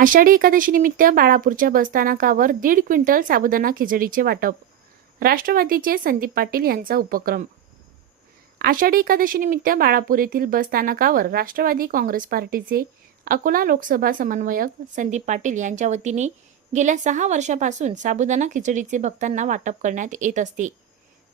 आषाढी एकादशी निमित्त बाळापूरच्या बसस्थानकावर 1.5 क्विंटल साबुदाणा खिचडीचे वाटप. राष्ट्रवादीचे संदीप पाटील यांचा उपक्रम. आषाढी एकादशी निमित्त बाळापूर येथील बसस्थानकावर राष्ट्रवादी काँग्रेस पार्टीचे अकोला लोकसभा समन्वयक संदीप पाटील यांच्या वतीने गेल्या 6 वर्षापासून साबुदाणा खिचडीचे भक्तांना वाटप करण्यात येत असते.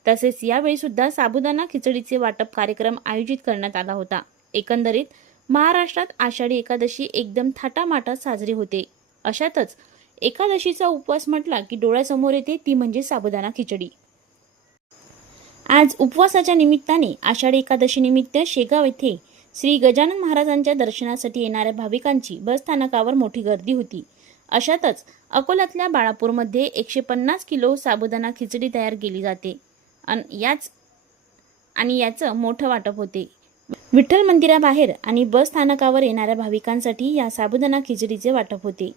तसेच यावेळी सुद्धा साबुदाणा खिचडीचे वाटप कार्यक्रम आयोजित करण्यात आला होता. एकंदरीत महाराष्ट्रात आषाढी एकादशी एकदम थाटामाटात साजरी होते. अशातच एकादशीचा उपवास म्हटला की डोळ्यासमोर येते ती म्हणजे साबुदाणा खिचडी. आज उपवासाच्या निमित्ताने आषाढी एकादशी निमित्त शेगाव येथे श्री गजानन महाराजांच्या दर्शनासाठी येणाऱ्या भाविकांची बसस्थानकावर मोठी गर्दी होती. अशातच अकोल्यातल्या बाळापूरमध्ये 150 किलो साबुदाणा खिचडी तयार केली जाते आणि याचं मोठं वाटप होते. विठ्ठल मंदिराबाहेर आणि बस स्थानकावर येणाऱ्या भाविकांसाठी या साबुदाणा खिचडीचे वाटप होते.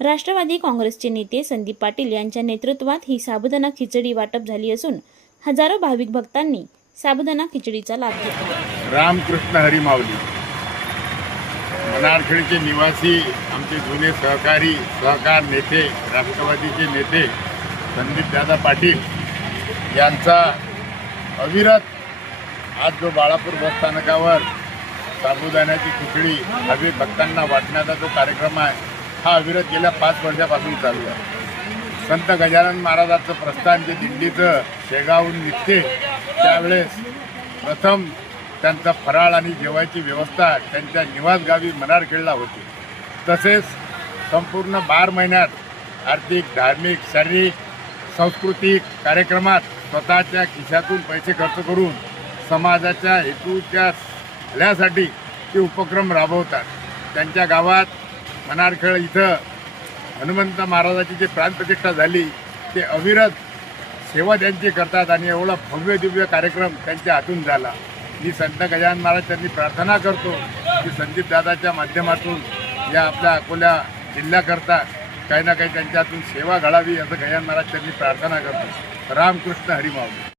राष्ट्रवादी काँग्रेसचे नेते संदीप पाटील यांच्या नेतृत्वात ही साबुदाणा खिचडी वाटप झाली असून हजारो भाविक भक्तांनी साबुदाणा खिचडीचा लाभ घेतला. रामकृष्ण हरी माऊली. मनारखेडचे निवासी आमचे जुने सहकार नेते राष्ट्रवादीचे नेते संदीपदादा पाटील यांचा अविरत आज जो बाळापूर बसस्थानकावर साबुदाण्याची खिचडी भाविक भक्तांना वाटण्याचा जो कार्यक्रम आहे हा अविरत गेल्या 5 वर्षापासून चालू आहे. संत गजानन महाराजांचं प्रस्थान जे दिंडीचं शेगावहून निघते त्यावेळेस प्रथम त्यांचा फराळ आणि जेवायची व्यवस्था त्यांच्या निवासगावी मनारखेडला होती. तसेच संपूर्ण 12 महिन्यात आर्थिक, धार्मिक, शारीरिक, सांस्कृतिक कार्यक्रमात स्वतःच्या खिशातून पैसे खर्च करून समाजाच्या हेतूच्या भल्यासाठी ते उपक्रम राबवतात. त्यांच्या गावात मनारखेड इथं हनुमंत महाराजाची जी प्राणप्रतिष्ठा झाली ते अविरत सेवा त्यांची करतात आणि एवढा भव्य दिव्य कार्यक्रम त्यांच्या हातून झाला. मी संत गजानन महाराज त्यांनी प्रार्थना करतो की संदीपदादाच्या माध्यमातून या आपल्या अकोला जिल्ह्याकरता काही ना काही त्यांच्या हातून सेवा घडावी असं गजानन महाराज त्यांनी प्रार्थना करतो. रामकृष्ण हरी माऊली.